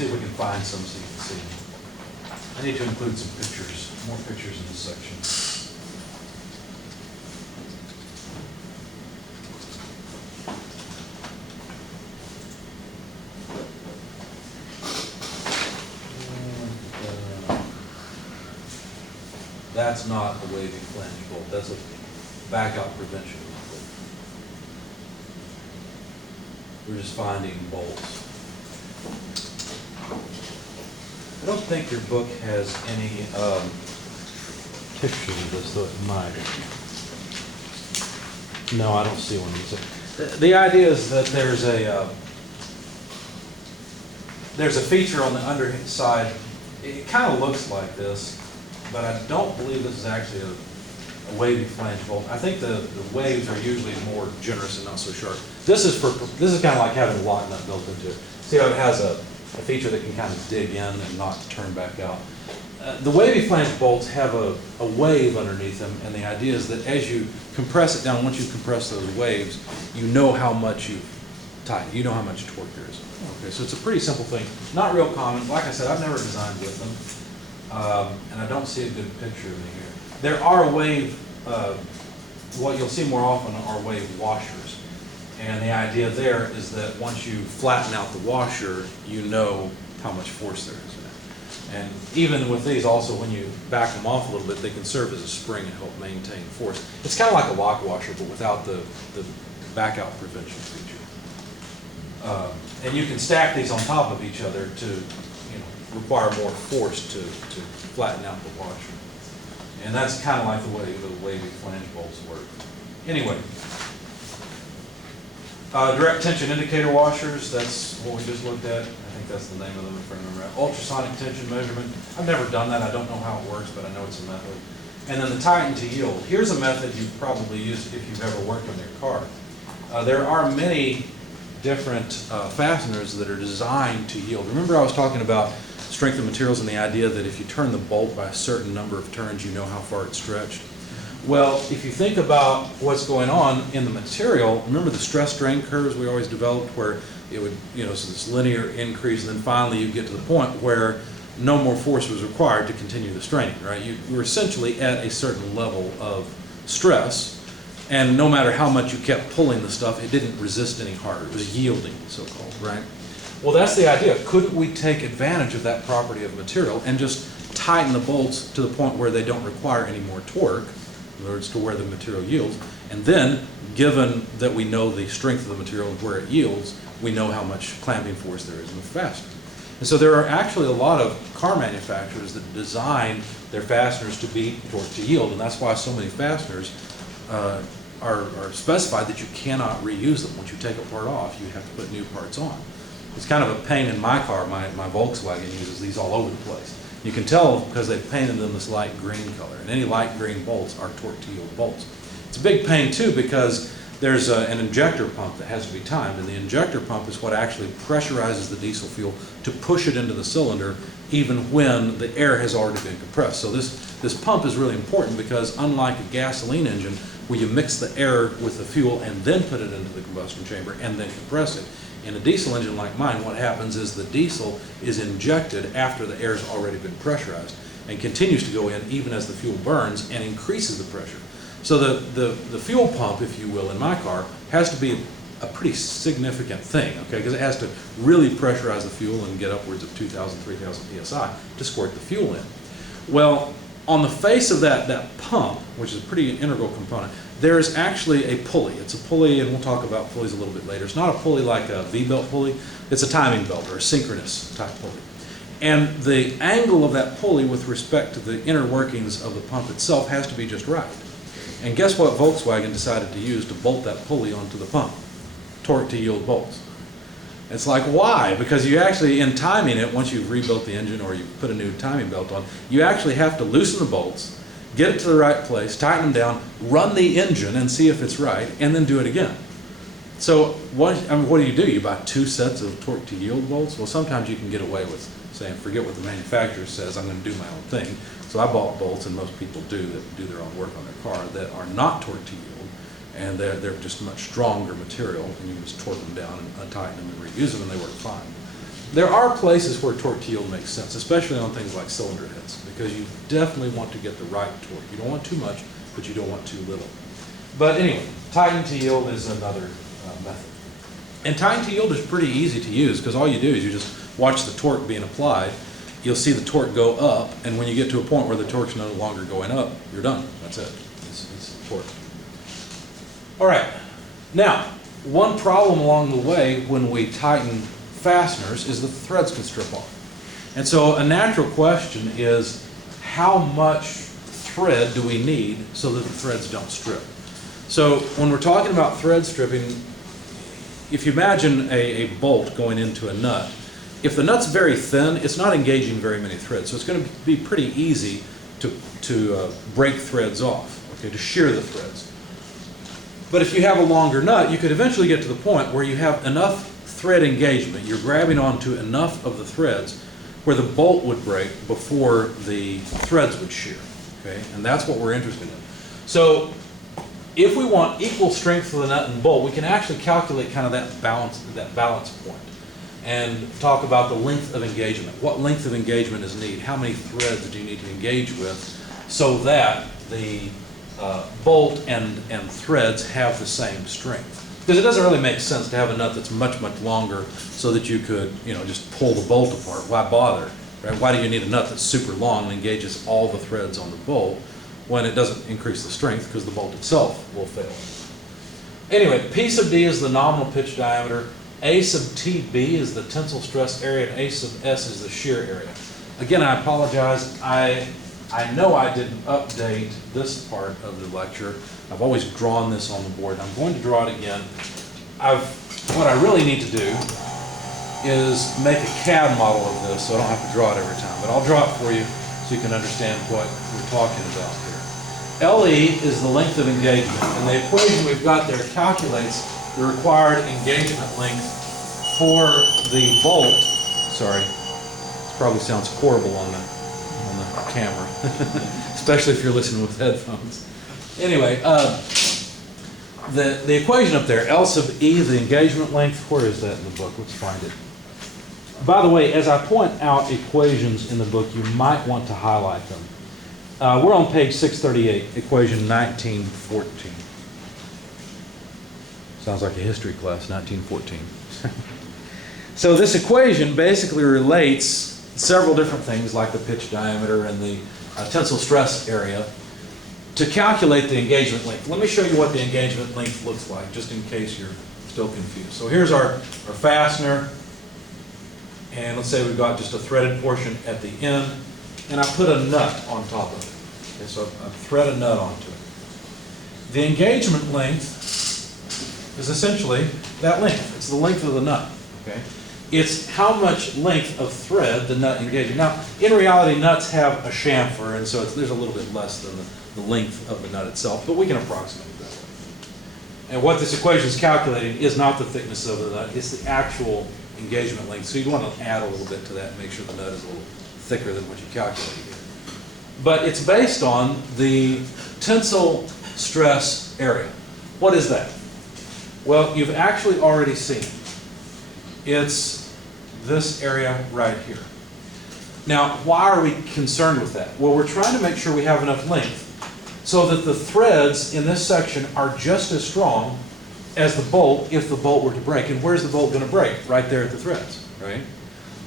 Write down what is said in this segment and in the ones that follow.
see if we can find some so you can see. I need to include some pictures, more pictures in this section. That's not a wavy flange bolt. That's a backout prevention bolt. We're just finding bolts. I don't think your book has any pictures of this, though it might. No, I don't see one. The idea is that there's a feature on the underside. It kind of looks like this, but I don't believe this is actually a wavy flange bolt. I think the waves are usually more generous and not so sharp. This is kind of like having a lock nut built into it. See how it has a feature that can kind of dig in and not turn back out. The wavy flange bolts have a wave underneath them, and the idea is that as you compress it down, once you compress those waves, you know how much you've tightened. You know how much torque there is. Okay, so it's a pretty simple thing. Not real common. Like I said, I've never designed with them, and I don't see a good picture of it here. There are wave, what you'll see more often are wave washers. And the idea there is that once you flatten out the washer, you know how much force there is in it. And even with these also, when you back them off a little bit, they can serve as a spring and help maintain force. It's kind of like a lock washer, but without the backout prevention feature. And you can stack these on top of each other to require more force to flatten out the washer. And that's kind of like the way the wavy flange bolts work. Anyway. Direct tension indicator washers, that's what we just looked at. I think that's the name of them if I remember right. Ultrasonic tension measurement. I've never done that. I don't know how it works, but I know it's a method. And then the tighten to yield. Here's a method you've probably used if you've ever worked on your car. There are many different fasteners that are designed to yield. Remember I was talking about strength of materials and the idea that if you turn the bolt by a certain number of turns, you know how far it's stretched. Well, if you think about what's going on in the material, remember the stress strain curves we always developed where it would, so this linear increase, and then finally you get to the point where no more force was required to continue the straining, right? You were essentially at a certain level of stress, and no matter how much you kept pulling the stuff, it didn't resist any harder. It was yielding, so-called, right? Well, that's the idea. Couldn't we take advantage of that property of material and just tighten the bolts to the point where they don't require any more torque? In other words, to where the material yields, and then, given that we know the strength of the material and where it yields, we know how much clamping force there is in the fastener. And so there are actually a lot of car manufacturers that design their fasteners to be torque to yield, and that's why so many fasteners are specified that you cannot reuse them. Once you take a part off, you have to put new parts on. It's kind of a pain in my car. My Volkswagen uses these all over the place. You can tell because they've painted them this light green color, and any light green bolts are torque to yield bolts. It's a big pain too because there's an injector pump that has to be timed, and the injector pump is what actually pressurizes the diesel fuel to push it into the cylinder even when the air has already been compressed. So this pump is really important because unlike a gasoline engine where you mix the air with the fuel and then put it into the combustion chamber and then compress it, in a diesel engine like mine, what happens is the diesel is injected after the air's already been pressurized and continues to go in even as the fuel burns and increases the pressure. So the fuel pump, if you will, in my car has to be a pretty significant thing, okay, because it has to really pressurize the fuel and get upwards of 2,000, 3,000 psi to squirt the fuel in. Well, on the face of that pump, which is a pretty integral component, there is actually a pulley. It's a pulley, and we'll talk about pulleys a little bit later. It's not a pulley like a V-belt pulley. It's a timing belt or a synchronous type pulley. And the angle of that pulley with respect to the inner workings of the pump itself has to be just right. And guess what Volkswagen decided to use to bolt that pulley onto the pump? Torque to yield bolts. It's like, why? Because you actually, in timing it, once you've rebuilt the engine or you put a new timing belt on, you actually have to loosen the bolts, get it to the right place, tighten them down, run the engine and see if it's right, and then do it again. So what do? You buy 2 sets of torque to yield bolts? Well, sometimes you can get away with saying, forget what the manufacturer says, I'm going to do my own thing. So I bought bolts, and most people do, that do their own work on their car, that are not torque to yield, and they're just much stronger material, and you can just torque them down and untighten them and reuse them, and they work fine. There are places where torque to yield makes sense, especially on things like cylinder heads, because you definitely want to get the right torque. You don't want too much, but you don't want too little. But anyway, tighten to yield is another method. And tighten to yield is pretty easy to use, because all you do is you just watch the torque being applied. You'll see the torque go up, and when you get to a point where the torque's no longer going up, you're done. That's it. It's torque. All right. Now, one problem along the way when we tighten fasteners is that the threads can strip off. And so a natural question is, how much thread do we need so that the threads don't strip? So when we're talking about thread stripping, if you imagine a bolt going into a nut, if the nut's very thin, it's not engaging very many threads. So it's going to be pretty easy to break threads off, okay, to shear the threads. But if you have a longer nut, you could eventually get to the point where you have enough thread engagement, you're grabbing onto enough of the threads where the bolt would break before the threads would shear, okay? And that's what we're interested in. So if we want equal strength for the nut and bolt, we can actually calculate kind of that balance point and talk about the length of engagement. What length of engagement is needed? How many threads do you need to engage with so that the bolt and threads have the same strength? Because it doesn't really make sense to have a nut that's much, much longer so that you could, just pull the bolt apart. Why bother? Right? Why do you need a nut that's super long and engages all the threads on the bolt when it doesn't increase the strength, because the bolt itself will fail? Anyway, P sub D is the nominal pitch diameter, A sub TB is the tensile stress area, and A sub S is the shear area. Again, I apologize. I know I didn't update this part of the lecture. I've always drawn this on the board. I'm going to draw it again. What I really need to do is make a CAD model of this so I don't have to draw it every time. But I'll draw it for you so you can understand what we're talking about here. LE is the length of engagement, and the equation we've got there calculates the required engagement length for the bolt. Sorry, this probably sounds horrible on the camera, especially if you're listening with headphones. Anyway, the equation up there, L sub E, the engagement length, where is that in the book? Let's find it. By the way, as I point out equations in the book, you might want to highlight them. We're on page 638, equation 1914. Sounds like a history class, 1914. So this equation basically relates several different things like the pitch diameter and the tensile stress area to calculate the engagement length. Let me show you what the engagement length looks like, just in case you're still confused. So here's our fastener, and let's say we've got just a threaded portion at the end, and I put a nut on top of it. Okay, so I thread a nut onto it. The engagement length is essentially that length. It's the length of the nut. Okay? It's how much length of thread the nut engages. Now, in reality, nuts have a chamfer, and so there's a little bit less than the length of the nut itself, but we can approximate it that way. And what this equation is calculating is not the thickness of the nut, it's the actual engagement length. So you want to add a little bit to that and make sure the nut is a little thicker than what you calculated here. But it's based on the tensile stress area. What is that? Well, you've actually already seen it. It's this area right here. Now, why are we concerned with that? Well, we're trying to make sure we have enough length so that the threads in this section are just as strong as the bolt if the bolt were to break. And where's the bolt going to break? Right there at the threads, right?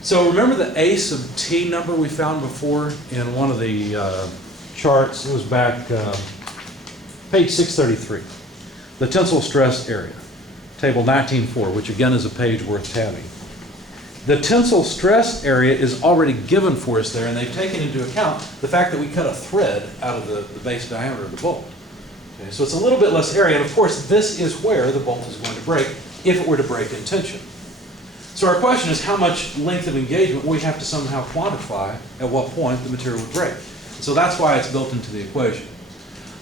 So remember the A sub T number we found before in one of the charts? It was back page 633. The tensile stress area, table 19.4, which again is a page worth tabbing. The tensile stress area is already given for us there, and they've taken into account the fact that we cut a thread out of the base diameter of the bolt. Okay, so it's a little bit less area, and of course this is where the bolt is going to break if it were to break in tension. So our question is how much length of engagement we have to somehow quantify at what point the material would break. So that's why it's built into the equation.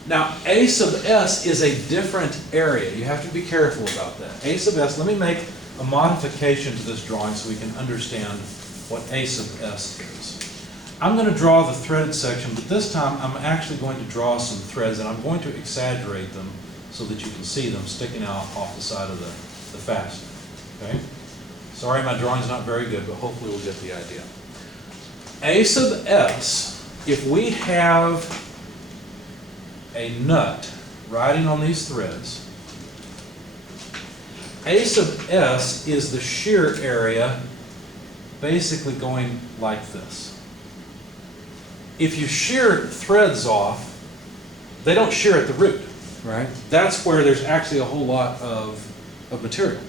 Now, A sub S is a different area. You have to be careful about that. A sub S, let me make a modification to this drawing so we can understand what A sub S is. I'm going to draw the threaded section, but this time I'm actually going to draw some threads, and I'm going to exaggerate them so that you can see them sticking out off the side of the fastener. Okay? Sorry, my drawing's not very good, but hopefully we'll get the idea. A sub s, if we have a nut riding on these threads, A sub s is the shear area basically going like this. If you shear threads off, they don't shear at the root, right? That's where there's actually a whole lot of material.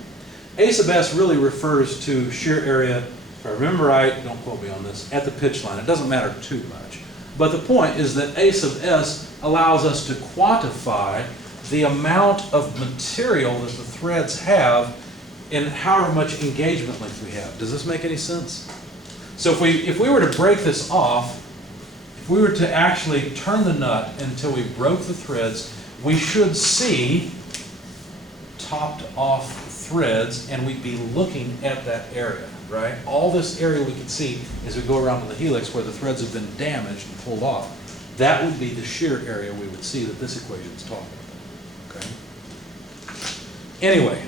A sub s really refers to shear area, if I remember right, don't quote me on this, at the pitch line. It doesn't matter too much. But the point is that A sub s allows us to quantify the amount of material that the threads have in however much engagement length we have. Does this make any sense? So if we were to break this off, if we were to actually turn the nut until we broke the threads, we should see topped off threads, and we'd be looking at that area, right? All this area we can see as we go around to the helix where the threads have been damaged and pulled off. That would be the shear area we would see that this equation is talking about, okay? Anyway,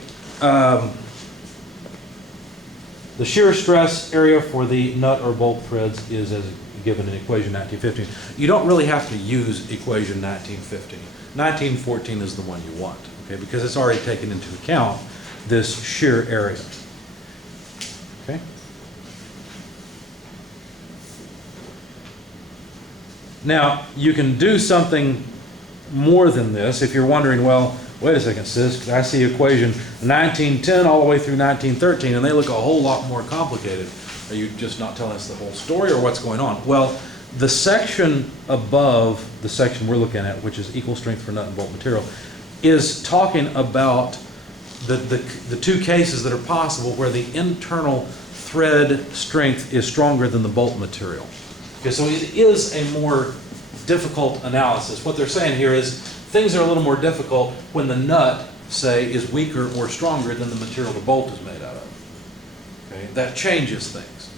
the shear stress area for the nut or bolt threads is as given in equation 1915. You don't really have to use equation 1915. 1914 is the one you want, okay, because it's already taken into account this shear area. Okay? Now, you can do something more than this if you're wondering, well, wait a second, sis, I see equation 1910 all the way through 1913, and they look a whole lot more complicated. Are you just not telling us the whole story, or what's going on? Well, the section above the section we're looking at, which is equal strength for nut and bolt material, is talking about the two cases that are possible where the internal thread strength is stronger than the bolt material. Okay, so it is a more difficult analysis. What they're saying here is things are a little more difficult when the nut, say, is weaker or stronger than the material the bolt is made out of. Okay, that changes things.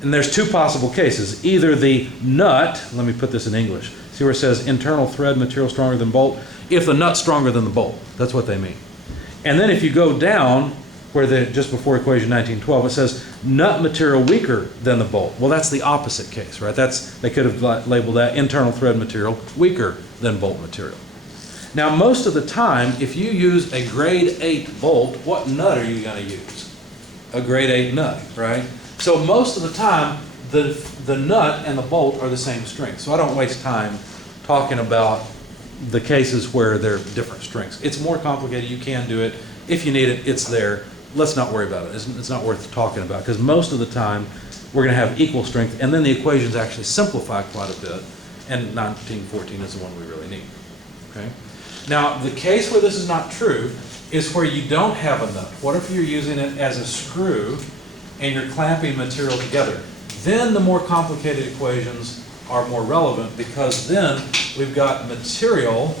And there's two possible cases. Either the nut, let me put this in English, see where it says internal thread material stronger than bolt? If the nut's stronger than the bolt, that's what they mean. And then if you go down, where just before equation 1912, it says nut material weaker than the bolt. Well, that's the opposite case, right? They could have labeled that internal thread material weaker than bolt material. Now, most of the time, if you use a grade 8 bolt, what nut are you going to use? A grade 8 nut, right? So most of the time, the nut and the bolt are the same strength. So I don't waste time talking about the cases where they're different strengths. It's more complicated. You can do it. If you need it, it's there. Let's not worry about it. It's not worth talking about, because most of the time we're going to have equal strength, and then the equations actually simplify quite a bit, and 1914 is the one we really need. Okay? Now, the case where this is not true is where you don't have a nut. What if you're using it as a screw and you're clamping material together? Then the more complicated equations are more relevant, because then we've got material.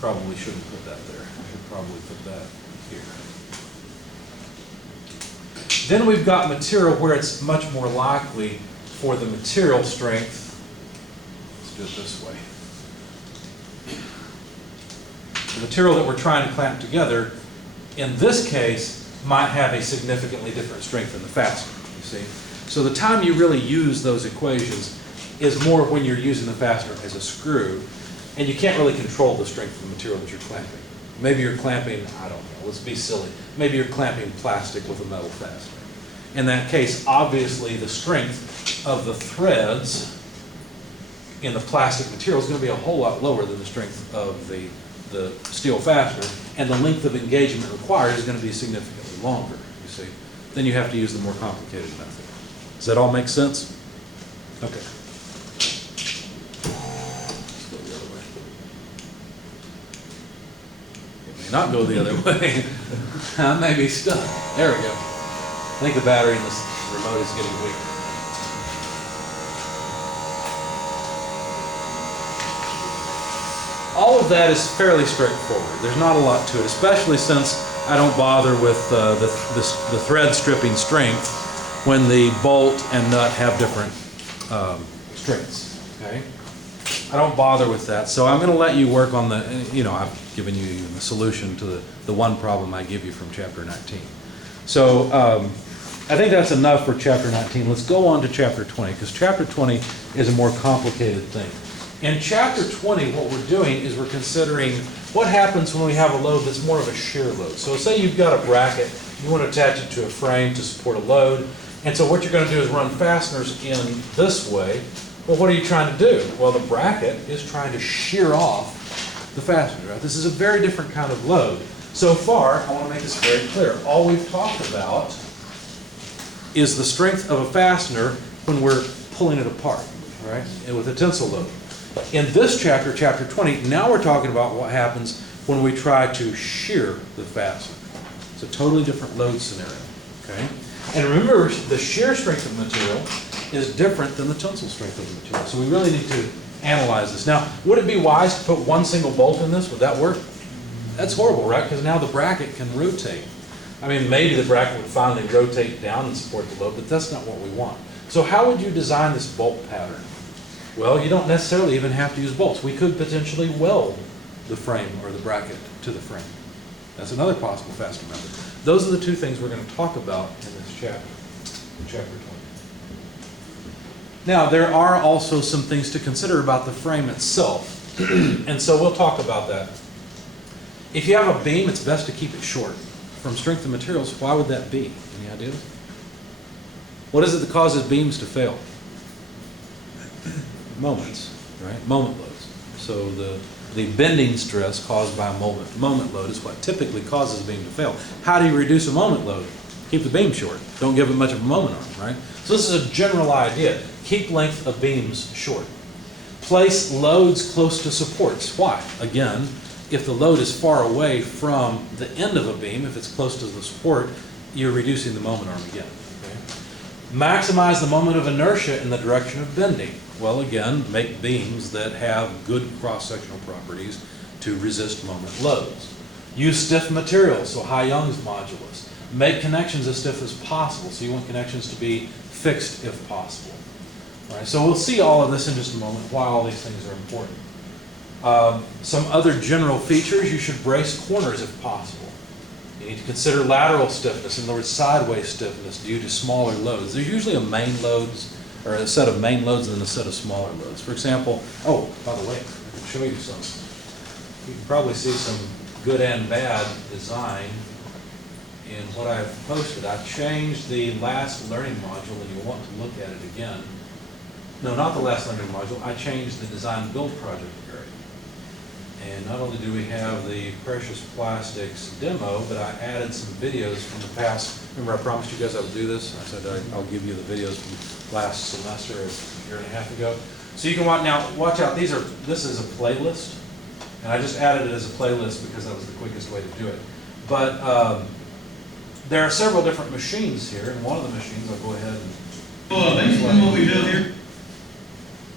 Probably shouldn't put that there. I should probably put that here. Then we've got material where it's much more likely for the material strength. Let's do it this way. The material that we're trying to clamp together, in this case, might have a significantly different strength than the fastener, you see. So the time you really use those equations is more when you're using the fastener as a screw, and you can't really control the strength of the material that you're clamping. Maybe you're clamping, I don't know, let's be silly. Maybe you're clamping plastic with a metal fastener. In that case, obviously the strength of the threads in the plastic material is going to be a whole lot lower than the strength of the steel fastener, and the length of engagement required is going to be significantly longer, you see. Then you have to use the more complicated method. Does that all make sense? Okay. Not go the other way. I may be stuck. There we go. I think the battery in this remote is getting weak. All of that is fairly straightforward. There's not a lot to it, especially since I don't bother with the thread stripping strength when the bolt and nut have different strengths. Okay? I don't bother with that, so I'm going to let you work on the, I've given you the solution to the one problem I give you from chapter 19. So I think that's enough for chapter 19. Let's go on to chapter 20, because chapter 20 is a more complicated thing. In chapter 20, what we're doing is we're considering what happens when we have a load that's more of a shear load. So say you've got a bracket, you want to attach it to a frame to support a load, and so what you're going to do is run fasteners in this way. Well, what are you trying to do? Well, the bracket is trying to shear off the fastener. Right? This is a very different kind of load. So far, I want to make this very clear. All we've talked about is the strength of a fastener when we're pulling it apart, right? And with a tensile load. In this chapter, chapter 20, now we're talking about what happens when we try to shear the fastener. It's a totally different load scenario, okay? And remember, the shear strength of the material is different than the tensile strength of the material. So we really need to analyze this. Now, would it be wise to put one single bolt in this? Would that work? That's horrible, right? Because now the bracket can rotate. I mean, maybe the bracket would finally rotate down and support the load, but that's not what we want. So how would you design this bolt pattern? Well, you don't necessarily even have to use bolts. We could potentially weld the frame or the bracket to the frame. That's another possible fastener method. Those are the two things we're going to talk about in this chapter, in chapter 20. Now, there are also some things to consider about the frame itself, and so we'll talk about that. If you have a beam, it's best to keep it short. From strength of materials, why would that be? Any ideas? What is it that causes beams to fail? Moments, right? Moment loads. So the bending stress caused by a moment load is what typically causes a beam to fail. How do you reduce a moment load? Keep the beam short. Don't give it much of a moment arm, right? So this is a general idea. Keep length of beams short. Place loads close to supports. Why? Again, if the load is far away from the end of a beam, if it's close to the support, you're reducing the moment arm again. Okay? Maximize the moment of inertia in the direction of bending. Well, again, make beams that have good cross-sectional properties to resist moment loads. Use stiff materials, so high Young's modulus. Make connections as stiff as possible, so you want connections to be fixed if possible. All right, so we'll see all of this in just a moment, why all these things are important. Some other general features, you should brace corners if possible. You need to consider lateral stiffness, in other words, sideways stiffness due to smaller loads. There's usually a main loads, or a set of main loads and then a set of smaller loads. For example, oh, by the way, I can show you some. You can probably see some good and bad design in what I've posted. I've changed the last learning module, and you'll want to look at it again. No, not the last learning module. I changed the design build project area. And not only do we have the Precious Plastics demo, but I added some videos from the past. Remember I promised you guys I would do this? I said I'll give you the videos from last semester, a year and a half ago. So you can watch, now watch out, this is a playlist. And I just added it as a playlist because that was the quickest way to do it. But there are several different machines here, and one of the machines, I'll go ahead and explain what we do here.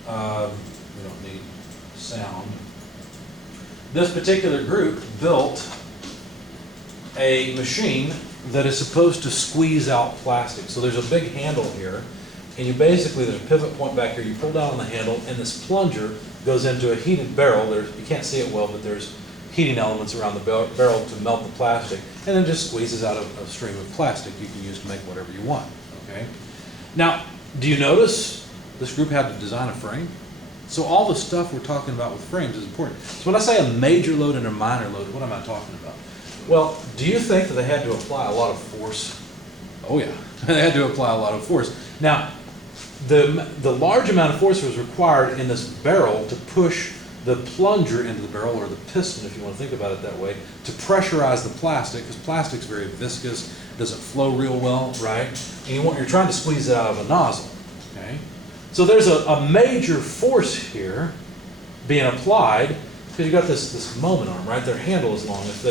We don't need sound. This particular group built a machine that is supposed to squeeze out plastic. So there's a big handle here, and you basically, there's a pivot point back here, you pull down on the handle, and this plunger goes into a heated barrel. You can't see it well, but there's heating elements around the barrel to melt the plastic, and then just squeezes out a stream of plastic you can use to make whatever you want. Okay. Now, do you notice this group had to design a frame? So all the stuff we're talking about with frames is important. So when I say a major load and a minor load, what am I talking about? Well, do you think that they had to apply a lot of force? Oh yeah, they had to apply a lot of force. Now, the large amount of force was required in this barrel to push the plunger into the barrel, or the piston, if you want to think about it that way, to pressurize the plastic, because plastic's very viscous, doesn't flow real well, right? And you're trying to squeeze it out of a nozzle, okay? So there's a major force here being applied, because you've got this moment arm, right? Their handle is long. If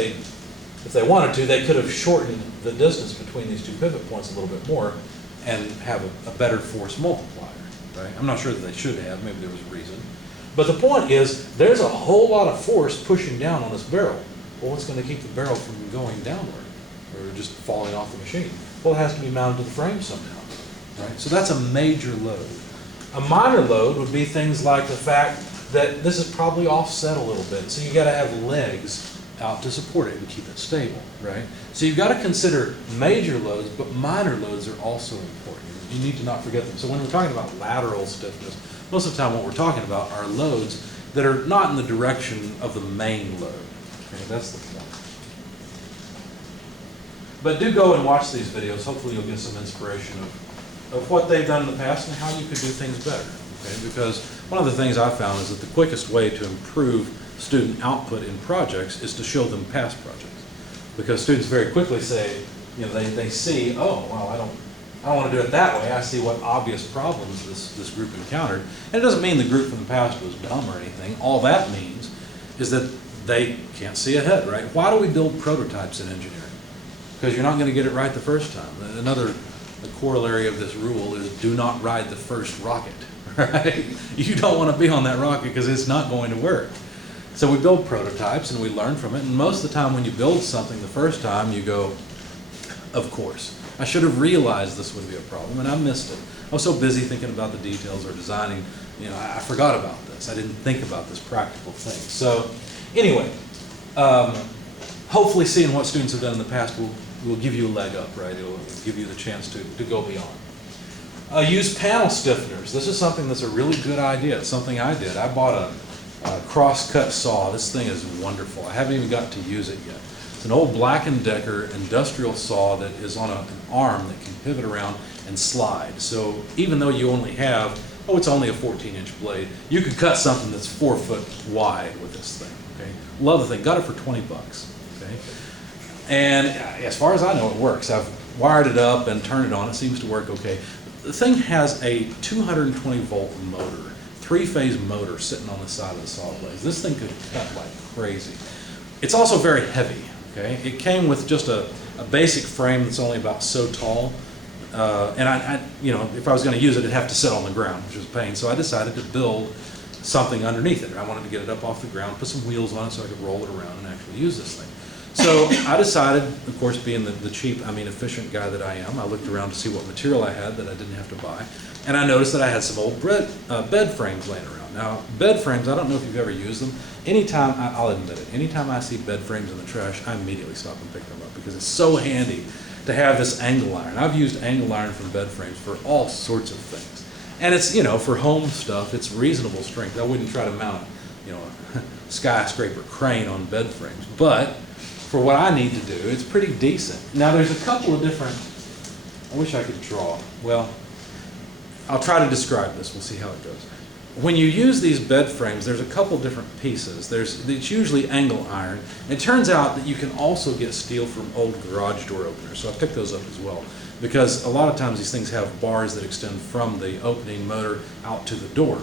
they wanted to, they could have shortened the distance between these two pivot points a little bit more and have a better force multiplier, right? I'm not sure that they should have. Maybe there was a reason. But the point is, there's a whole lot of force pushing down on this barrel. Well, what's going to keep the barrel from going downward or just falling off the machine? Well, it has to be mounted to the frame somehow, right? So that's a major load. A minor load would be things like the fact that this is probably offset a little bit. So you got to have legs out to support it and keep it stable, right? So you've got to consider major loads, but minor loads are also important. You need to not forget them. So when we're talking about lateral stiffness, most of the time what we're talking about are loads that are not in the direction of the main load. Okay, that's the point. But do go and watch these videos. Hopefully you'll get some inspiration of what they've done in the past and how you could do things better. Okay? Because one of the things I found is that the quickest way to improve student output in projects is to show them past projects. Because students very quickly say, you know, they see, oh, well, I don't want to do it that way. I see what obvious problems this group encountered. And it doesn't mean the group from the past was dumb or anything. All that means is that they can't see ahead, right? Why do we build prototypes in engineering? Because you're not going to get it right the first time. Another corollary of this rule is do not ride the first rocket, right? You don't want to be on that rocket because it's not going to work. So we build prototypes and we learn from it. And most of the time when you build something the first time, you go, of course. I should have realized this would be a problem, and I missed it. I was so busy thinking about the details or designing, you know, I forgot about this. I didn't think about this practical thing. So anyway, hopefully seeing what students have done in the past will give you a leg up, right? It will give you the chance to go beyond. Use panel stiffeners. This is something that's a really good idea. It's something I did. I bought a cross-cut saw. This thing is wonderful. I haven't even got to use it yet. It's an old Black & Decker industrial saw that is on an arm that can pivot around and slide. So even though you only have, it's only a 14-inch blade, you could cut something that's 4 foot wide with this thing. Okay, love the thing. Got it for 20 bucks. Okay, and as far as I know, it works. I've wired it up and turned it on. It seems to work okay. The thing has a 220-volt motor, 3-phase motor sitting on the side of the saw blades. This thing could cut like crazy. It's also very heavy. Okay, it came with just a basic frame that's only about so tall, and I, you know, if I was going to use it, it'd have to sit on the ground, which was a pain. So I decided to build something underneath it. I wanted to get it up off the ground, put some wheels on it so I could roll it around and actually use this thing. So I decided, of course, being the cheap, efficient guy that I am, I looked around to see what material I had that I didn't have to buy, and I noticed that I had some old bed frames laying around. Now, bed frames, I don't know if you've ever used them. Anytime, I'll admit it, anytime I see bed frames in the trash, I immediately stop and pick them up because it's so handy to have this angle iron. I've used angle iron from bed frames for all sorts of things. And it's, you know, for home stuff, it's reasonable strength. I wouldn't try to mount, you know, a skyscraper crane on bed frames. But for what I need to do, it's pretty decent. Now, there's a couple of different, I wish I could draw. Well, I'll try to describe this. We'll see how it goes. When you use these bed frames, there's a couple different pieces. It's usually angle iron. It turns out that you can also get steel from old garage door openers. So I picked those up as well, because a lot of times these things have bars that extend from the opening motor out to the door.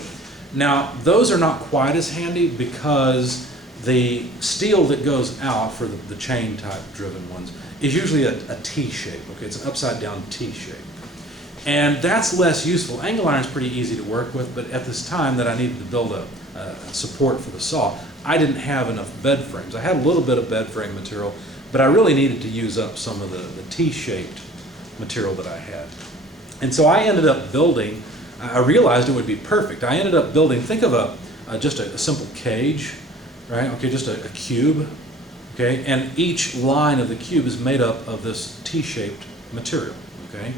Now, those are not quite as handy because the steel that goes out for the chain type driven ones is usually a T shape. Okay, it's an upside down T shape. And that's less useful. Angle iron is pretty easy to work with, but at this time that I needed to build a support for the saw, I didn't have enough bed frames. I had a little bit of bed frame material, but I really needed to use up some of the T-shaped material that I had. And so I ended up building, I realized it would be perfect. I ended up building, think of just a simple cage, right? Okay, just a cube, okay? And each line of the cube is made up of this T-shaped material, okay?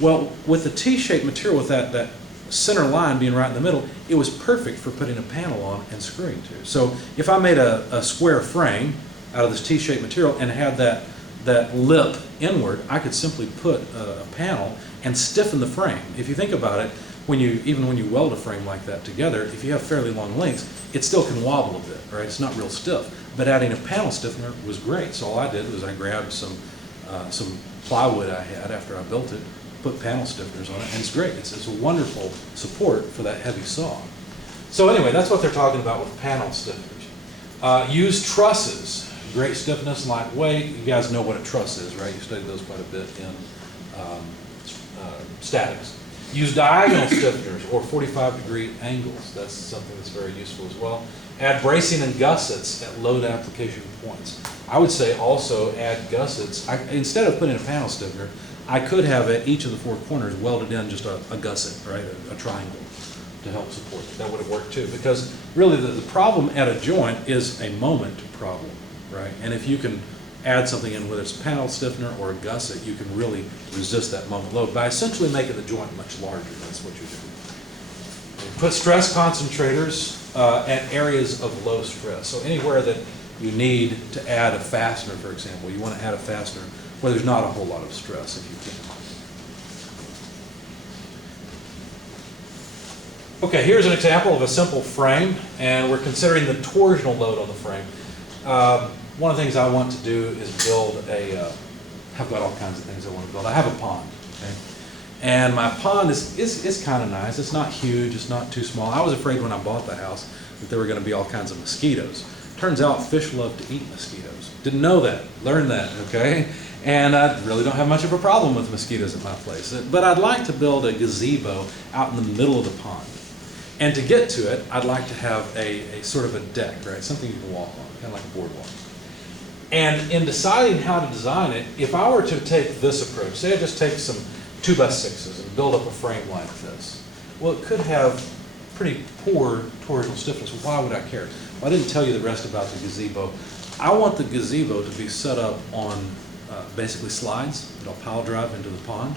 Well, with the T-shaped material, with that center line being right in the middle, it was perfect for putting a panel on and screwing to. So if I made a square frame out of this T-shaped material and had that lip inward, I could simply put a panel and stiffen the frame. If you think about it, even when you weld a frame like that together, if you have fairly long lengths, it still can wobble a bit, right? It's not real stiff. But adding a panel stiffener was great. So all I did was I grabbed some plywood I had after I built it, put panel stiffeners on it, and it's great. It's a wonderful support for that heavy saw. So anyway, that's what they're talking about with panel stiffeners. Use trusses. Great stiffness, lightweight. You guys know what a truss is, right? You studied those quite a bit in statics. Use diagonal stiffeners or 45-degree angles. That's something that's very useful as well. Add bracing and gussets at load application points. I would say also add gussets. Instead of putting a panel stiffener, I could have at each of the 4 corners welded in just a gusset, right, a triangle to help support it. That would have worked too, because really the problem at a joint is a moment problem. right? And if you can add something in, whether it's a panel stiffener or a gusset, you can really resist that moment load by essentially making the joint much larger. That's what you're doing. Put stress concentrators at areas of low stress. So anywhere that you need to add a fastener, for example, you want to add a fastener where there's not a whole lot of stress if you can. Okay, here's an example of a simple frame, and we're considering the torsional load on the frame. One of the things I want to do is build I've got all kinds of things I want to build. I have a pond, okay? And my pond is kind of nice. It's not huge, it's not too small. I was afraid when I bought the house that there were going to be all kinds of mosquitoes. Turns out fish love to eat mosquitoes. Didn't know that, learned that, okay? And I really don't have much of a problem with mosquitoes at my place. But I'd like to build a gazebo out in the middle of the pond. And to get to it, I'd like to have a sort of a deck, right? Something you can walk on, kind of like a boardwalk. And in deciding how to design it, if I were to take this approach, say I just take some 2x6s and build up a frame like this, well, it could have pretty poor torsional stiffness. Why would I care? Well, I didn't tell you the rest about the gazebo. I want the gazebo to be set up on basically slides that I'll pile drive into the pond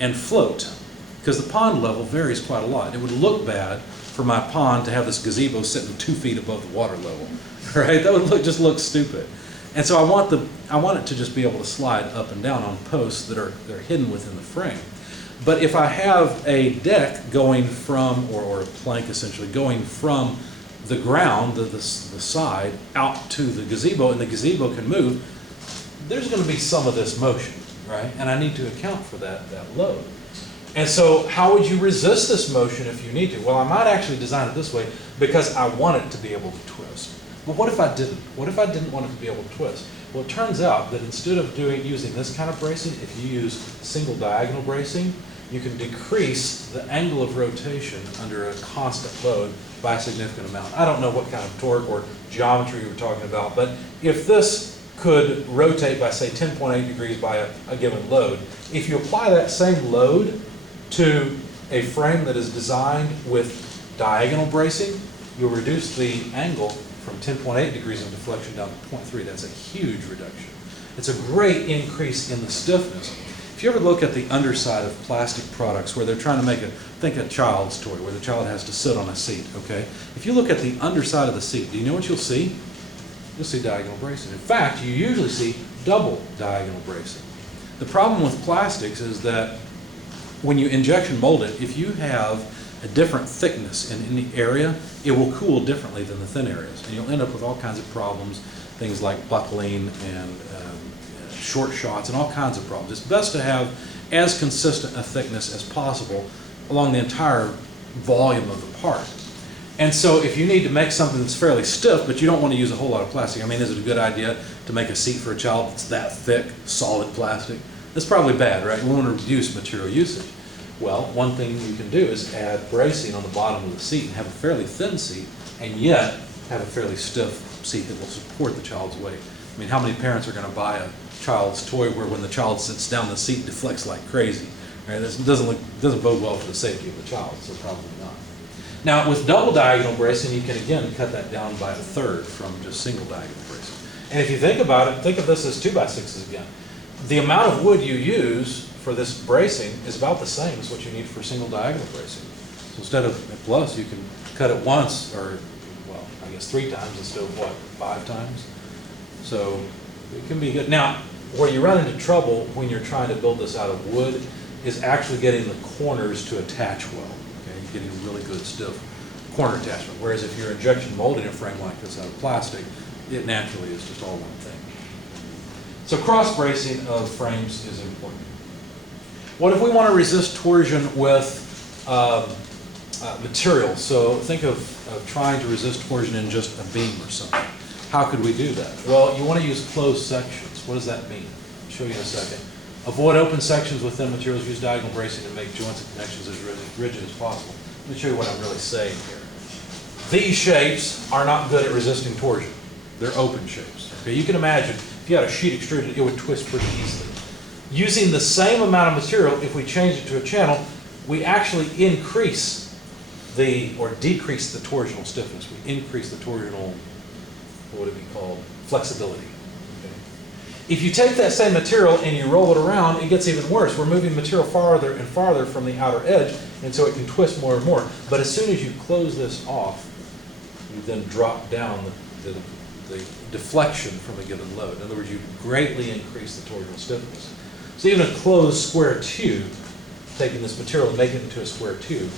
and float, because the pond level varies quite a lot. It would look bad for my pond to have this gazebo sitting 2 feet above the water level, right? That would just look stupid. And so I want it to just be able to slide up and down on posts that are hidden within the frame. But if I have a deck going from, or a plank essentially, going from the ground, the side, out to the gazebo, and the gazebo can move, there's going to be some of this motion, right? And I need to account for that load. And so how would you resist this motion if you need to? Well, I might actually design it this way because I want it to be able to twist. But what if I didn't? What if I didn't want it to be able to twist? Well, it turns out that instead of using this kind of bracing, if you use single diagonal bracing, you can decrease the angle of rotation under a constant load by a significant amount. I don't know what kind of torque or geometry you were talking about, but if this could rotate by, say, 10.8 degrees by a given load, if you apply that same load to a frame that is designed with diagonal bracing, you'll reduce the angle from 10.8 degrees of deflection down to 0.3. That's a huge reduction. It's a great increase in the stiffness. If you ever look at the underside of plastic products where they're trying to think a child's toy, where the child has to sit on a seat, okay? If you look at the underside of the seat, do you know what you'll see? You'll see diagonal bracing. In fact, you usually see double diagonal bracing. The problem with plastics is that when you injection mold it, if you have a different thickness in any area, it will cool differently than the thin areas. And you'll end up with all kinds of problems, things like buckling and short shots and all kinds of problems. It's best to have as consistent a thickness as possible along the entire volume of the part. And so if you need to make something that's fairly stiff, but you don't want to use a whole lot of plastic, I mean, is it a good idea to make a seat for a child that's that thick, solid plastic? That's probably bad, right? We want to reduce material usage. Well, one thing you can do is add bracing on the bottom of the seat and have a fairly thin seat, and yet have a fairly stiff seat that will support the child's weight. I mean, how many parents are going to buy a child's toy where when the child sits down, the seat deflects like crazy? Right? This doesn't bode well for the safety of the child, so probably not. Now, with double diagonal bracing, you can again cut that down by a third from just single diagonal bracing. And if you think about it, think of this as 2x6s again. The amount of wood you use for this bracing is about the same as what you need for single diagonal bracing. So instead of a plus, you can cut it once, or, well, I guess 3 times instead of what, 5 times? So it can be good. Now, where you run into trouble when you're trying to build this out of wood is actually getting the corners to attach well. Okay, you're getting a really good stiff corner attachment. Whereas if you're injection molding a frame like this out of plastic, it naturally is just all one thing. So cross bracing of frames is important. What if we want to resist torsion with material? So think of trying to resist torsion in just a beam or something. How could we do that? Well, you want to use closed sections. What does that mean? I'll show you in a second. Avoid open sections within materials. Use diagonal bracing to make joints and connections as rigid as possible. Let me show you what I'm really saying here. These shapes are not good at resisting torsion. They're open shapes. Okay, you can imagine if you had a sheet extruded, it would twist pretty easily. Using the same amount of material, if we change it to a channel, we actually increase or decrease the torsional stiffness. We increase the torsional, what would it be called? flexibility. Okay? If you take that same material and you roll it around, it gets even worse. We're moving material farther and farther from the outer edge, and so it can twist more and more. But as soon as you close this off, you then drop down the deflection from a given load. In other words, you greatly increase the torsional stiffness. So even a closed square tube, taking this material and making it into a square tube,